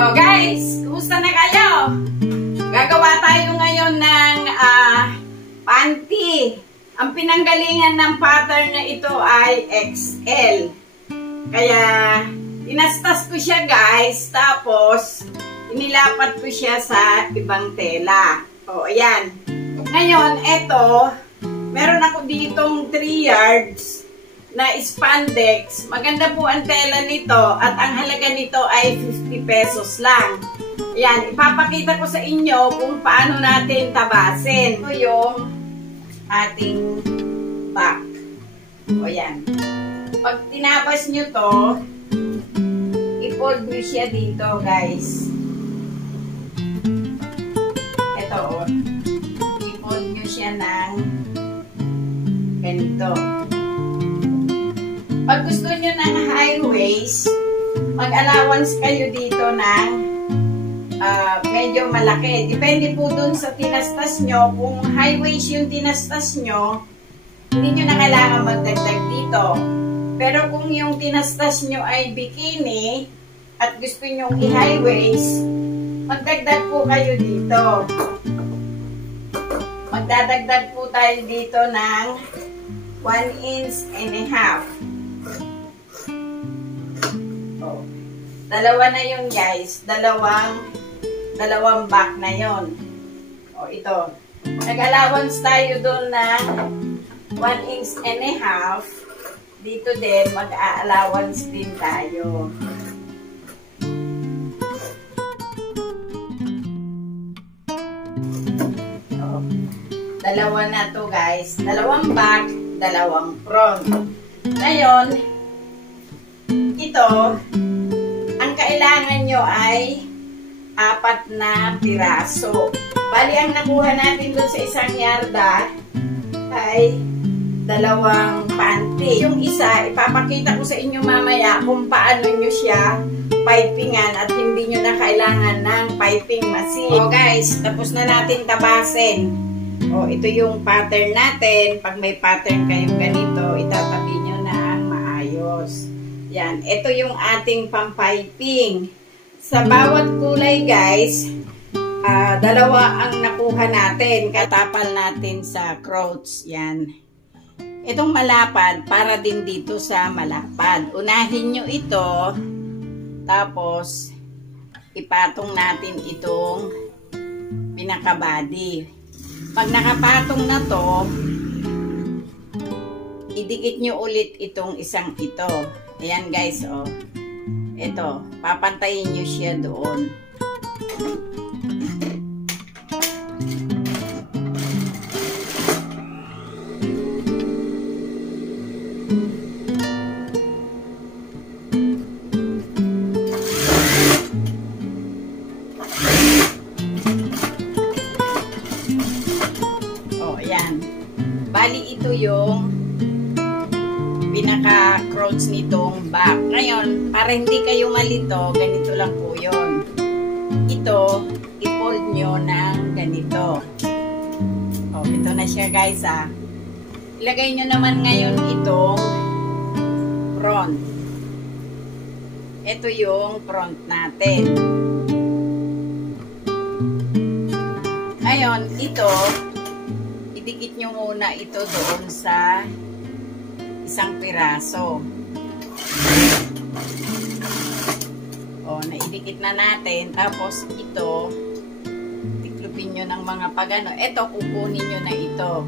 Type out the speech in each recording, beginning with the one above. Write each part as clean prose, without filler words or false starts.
Oh guys, kumusta na kayo? Gagawa tayo ngayon ng panty. Ang pinanggalingan ng pattern na ito ay XL. Kaya, inastas ko siya guys, tapos inilapat ko siya sa ibang tela. O, ayan. Ngayon, eto, meron ako ditong 3 yards na spandex. Maganda po ang tela nito at ang halaga nito ay 50 pesos lang. Ayan, ipapakita ko sa inyo kung paano natin tabasin. Ito yung ating back. O yan. Pag tinabas nyo to, i-fold nyo siya dito guys. Ito o. I-fold nyo siya ng ganito. Pag gusto nyo ng high waist, mag-allowance kayo dito ng medyo malaki. Depende po dun sa tinastas nyo. Kung high waist yung tinastas nyo, hindi nyo na kailangan magdagdag dito. Pero kung yung tinastas nyo ay bikini at gusto nyo i-high waist, magdagdag po kayo dito. Magdadagdag po tayo dito ng 1.5 inch. Dalawa na yun guys. Dalawang back na yun. O ito. Nag-allowance tayo doon ng 1.5 inch. Dito din mag-allowance din tayo. O, dalawa na to guys. Dalawang back, dalawang front. Ngayon, ito, ang kailangan nyo ay 4 na piraso. Bali, ang nakuha natin doon sa isang yarda ay 2 panty. Yung isa, ipapakita ko sa inyo mamaya kung paano nyo siya pipingan at hindi nyo na kailangan ng piping machine. O guys, tapos na natin tabasin. O, ito yung pattern natin. Pag may pattern kayong ganito, itatabi nyo na maayos. Yan, ito yung ating pampiping. Sa bawat kulay guys, 2 ang nakuha natin. Katapal natin sa crotch. Yan. Itong malapad, para din dito sa malapad. Unahin nyo ito, tapos ipatong natin itong pinaka-body. Pag nakapatong na to, idikit nyo ulit itong isang ito. Ayan guys, oh. Ito, papantayin nyo siya doon. Oh, ayan. Bali, ito yung pinaka-crotch nitong back. Ngayon, para hindi kayo malito, ganito lang po yun. Ito, i-fold nyo ng ganito. O, ito na siya guys ah. Ilagay nyo naman ngayon itong front. Ito yung front natin. Ngayon, ito, idikit nyo muna ito doon sa isang piraso. O, naidikit na natin. Tapos, ito, tiklupin nyo ng mga pagano. Ito, kukunin nyo na ito.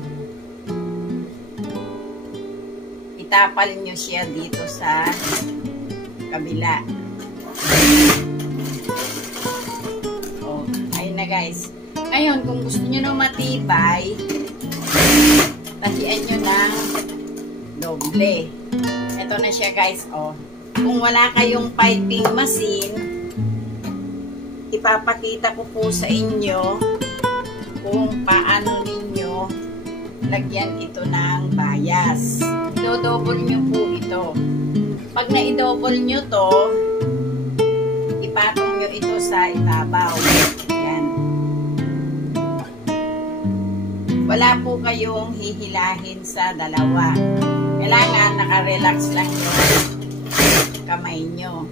Itapal nyo siya dito sa kabila. O, ayun na guys. Ngayon, kung gusto nyo na matibay, tahian nyo ng doble. Ito na siya guys, oh. Kung wala kayong piping machine, ipapakita ko po sa inyo kung paano ninyo lagyan ito ng bias. I-double nyo po ito. Pag na-double nyo to, ipatong nyo ito sa ibabaw. Yan. Wala po kayong hihilahin sa dalawa. Kailangan naka-relax lang yung kamay nyo.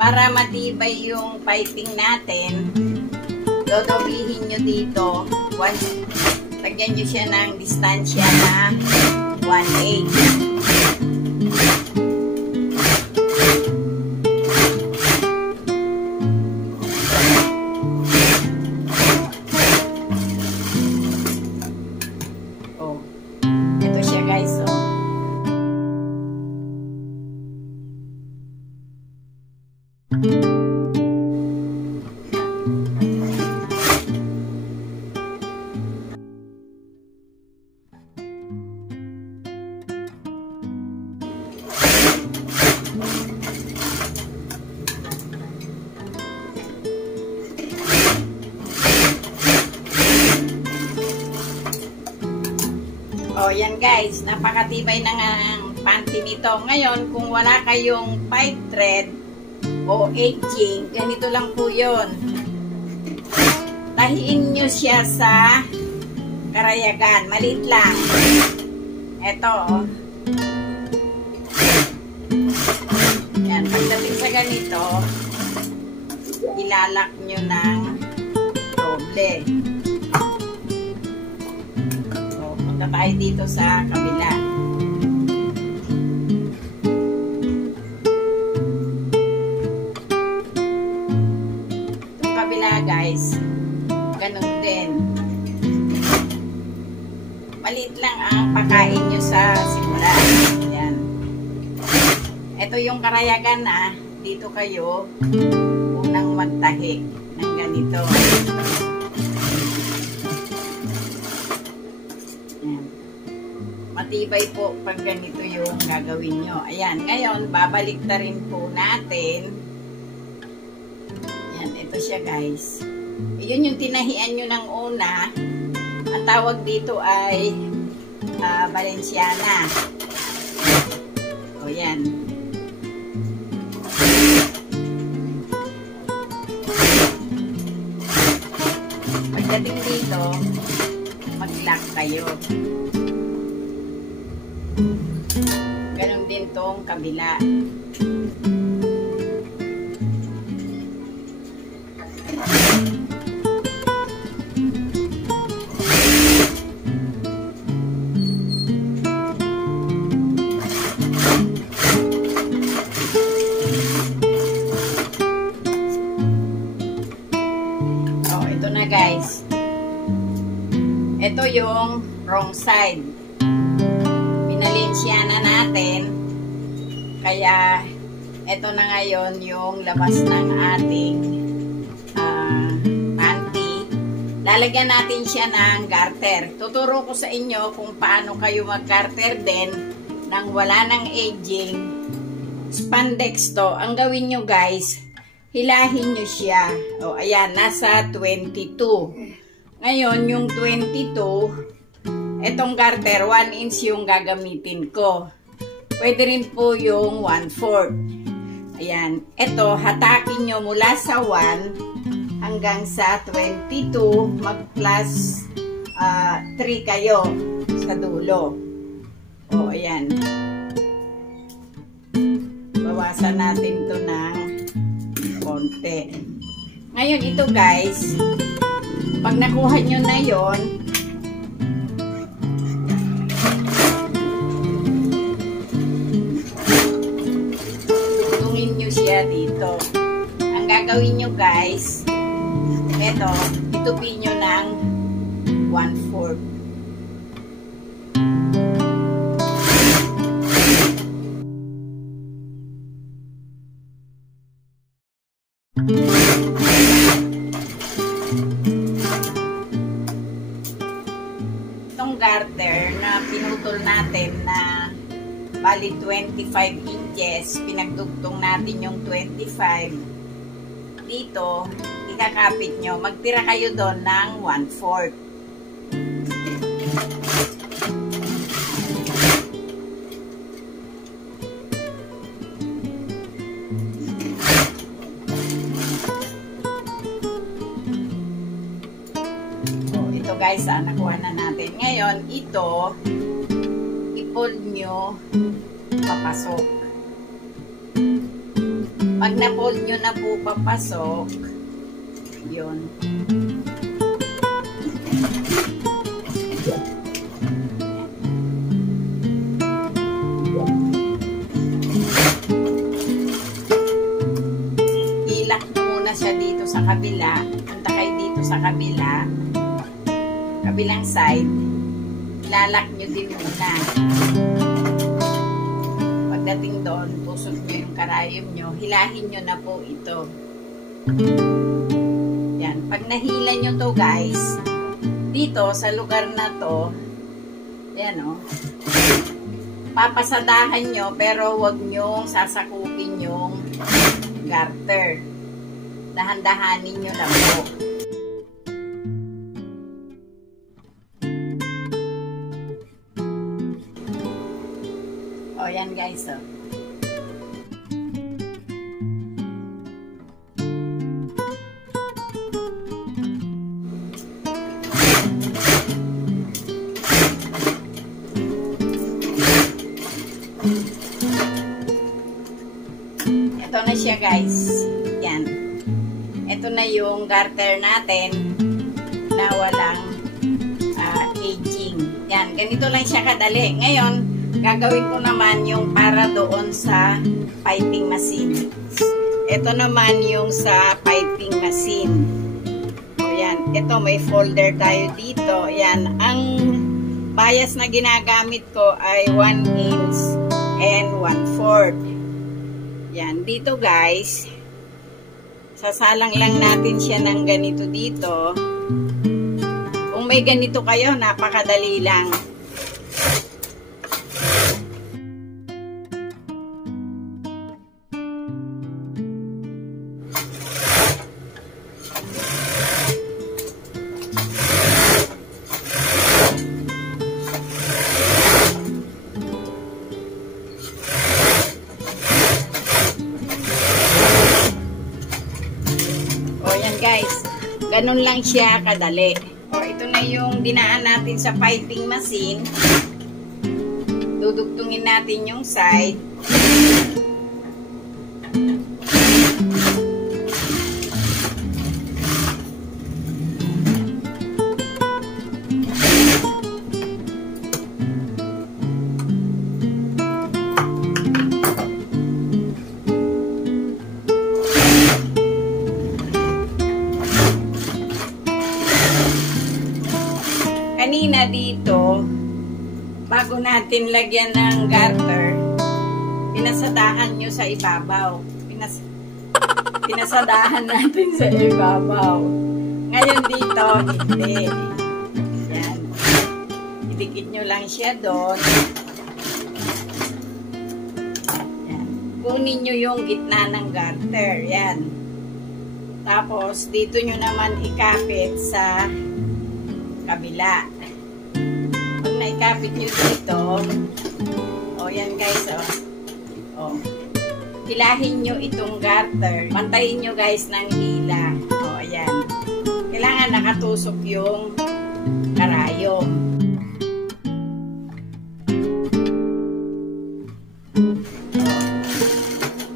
para matibay yung piping natin, dodoblihin nyo dito. Lagyan nyo siya ng distansya na 1/8. O, yan guys, napakatibay na nga ang panty nito. Ngayon, kung wala kayong pipe thread o edging, ganito lang po yun. Tahiin nyo siya sa karayagan. Maliit lang. Eto, o. Yan, pagdating sa ganito, ilalak nyo ng doble. Tayo dito sa kabila. Itong kabila guys, ganun din. Maliit lang ang pakain nyo sa simula. Yan. Ito yung karayagan na dito kayo unang magtahi ng ganito. Matibay po pag ganito yung gagawin nyo. Ayan, ngayon, babalik na rin po natin. Ayan, ito siya guys. Yun yung tinahian nyo ng una. Ang tawag dito ay Valenciana. O, yan. Pagdating dito, mag-lock kayo. Ganon din tong kabila. Oh, ito na guys. Ito yung wrong side. Valenciana natin. Kaya, ito na ngayon yung labas ng ating panty. Lalagyan natin siya ng garter. Tuturo ko sa inyo kung paano kayo mag-garter din nang wala ng edging. Spandex to. Ang gawin nyo guys, hilahin nyo siya. O, ayan, nasa 22. Ngayon, yung 22, etong garter, 1 inch yung gagamitin ko. Pwede rin po yung 1/4. Ayan. Ito, hatakin nyo mula sa 1 hanggang sa 22. Mag-plus 3 kayo sa dulo. O, ayan. Bawasan natin to ng konti. Ngayon, ito guys, pag nakuha nyo na yon, dito. Ang gagawin nyo guys, ito, itupin nyo ng 1/4. Itong garter na pinutol natin na bali 25 inches, pinagdugtong natin yung 25. Dito, ikakapit nyo. Magtira kayo doon ng 1/4. So, ito guys, nakuha na natin. Ngayon, ito, i-fold nyo papasok. Pag na-fold nyo na po papasok, yun. Ilak nyo muna siya dito sa kabila. Punta kayo dito sa kabila. Kabilang side. Lalak nyo din muna. Pagdating doon, tusok nyo yung karayom nyo. Hilahin nyo na po ito. Yan. Pag nahila nyo to guys, dito sa lugar na to, yan o, papasadahan nyo pero wag nyo sasakupin yung garter. Dahan-dahanin nyo lang po. O yan guys o. Ito na siya guys. Yan. Ito na yung garter natin na walang aging. Yan. Ganito lang siya kadali. Ngayon, gagawin ko naman yung para doon sa piping machine. Ito naman yung sa piping machine. O yan. Ito may folder tayo dito. Yan. Ang bias na ginagamit ko ay 1 inch and 1/4. Yan, dito guys, sasalang lang natin siya ng ganito dito. Kung may ganito kayo, napakadali lang. Guys, ganun lang siya kadali. O, ito na yung dinaan natin sa piping machine. Dudugtungin natin yung side. Kanina dito, bago natin lagyan ng garter, pinasadahan nyo sa ibabaw. Pinasadahan natin sa ibabaw. Ngayon dito, hindi. Yan. Idikit nyo lang siya doon. Yan. Kunin nyo yung gitna ng garter. Yan. Tapos, dito nyo naman ikapit sa kabila. Pag naikapit nyo dito, o yan guys, o, hilahin nyo itong garter. Pantayin nyo guys ng hila. O, ayan. Kailangan nakatusok yung karayom.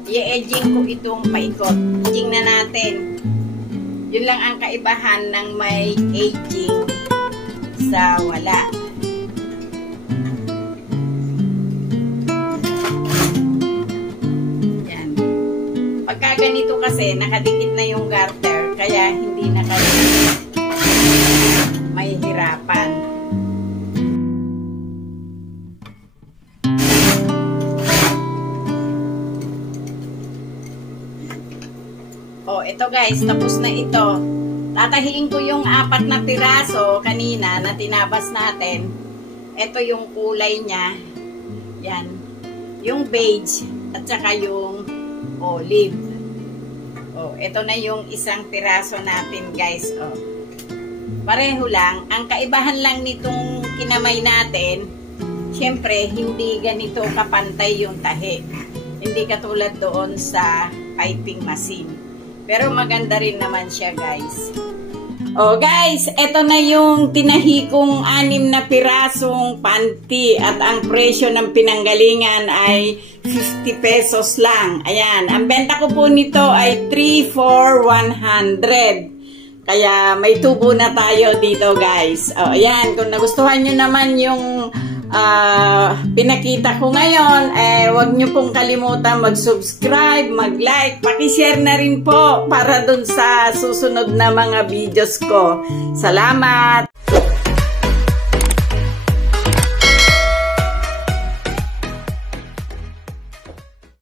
I-edging ko itong paikot. Edging na natin. Yun lang ang kaibahan ng may edging sa wala. Yan. Pagka ganito kasi, nakadikit na yung garter, kaya hindi na kayo mahihirapan. O, ito guys, tapos na ito. Tatahiin ko yung 4 na piraso kanina na tinabas natin. Ito yung kulay niya. Yan. Yung beige at saka yung olive. O, ito na yung isang piraso natin guys. O. Pareho lang. Ang kaibahan lang nitong kinamay natin, syempre, hindi ganito kapantay yung tahi. Hindi katulad doon sa piping machine. Pero maganda rin naman siya guys. Oh guys, eto na yung tinahi kong 6 na pirasong panty at ang presyo ng pinanggalingan ay 50 pesos lang. Ayan, ang benta ko po nito ay 3 for 100. Kaya may tubo na tayo dito guys. Oh, ayan, kung nagustuhan nyo naman yung pinakita ko ngayon, huwag nyo pong kalimutan mag-subscribe, mag-like, paki-share na rin po para dun sa susunod na mga videos ko. Salamat!